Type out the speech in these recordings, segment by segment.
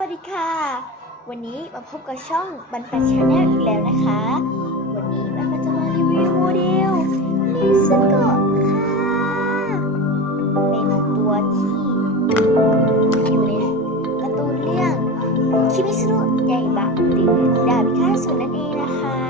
สวัสดีค่ะ วันนี้มาพบกับช่องบันปันชาแนลอีกแล้วนะคะ วันนี้บันปันจะมารีวิวโมเดลลิซึโกะค่ะ เป็นตัวที่อยู่ในการ์ตูนเรื่องคิมิสรุใหญ่บะหรือดาบิคาสูรนั่นเองนะคะ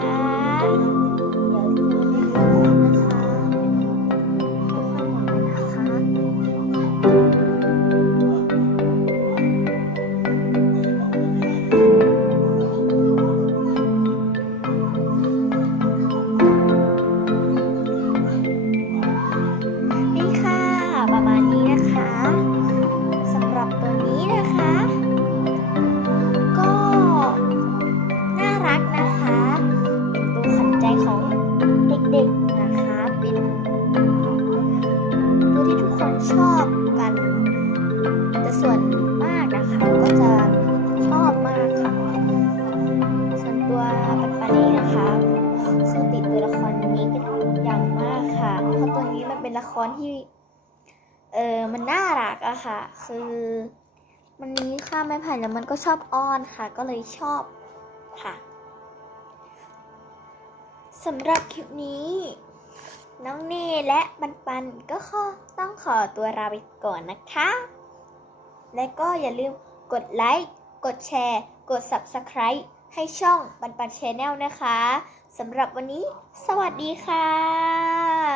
ตัวปันปันเองนะคะซึ่งติดตัวละครนี้เป็นอย่างมากค่ะ เพราะตัวนี้มันเป็นละครที่ เออมันน่ารักอะค่ะ คือมันนี้ข้ามไม้ไผ่านแล้วมันก็ชอบอ้อนค่ะ ก็เลยชอบค่ะสำหรับคลิปนี้ น้องเน่และปันปันก็ขอต้องขอตัวลาไปก่อนนะคะ และก็อย่าลืมกดไลค์ กดแชร์ กด Subscribe ให้ช่องปันปันชแนลนะคะสำหรับวันนี้ สวัสดีค่ะ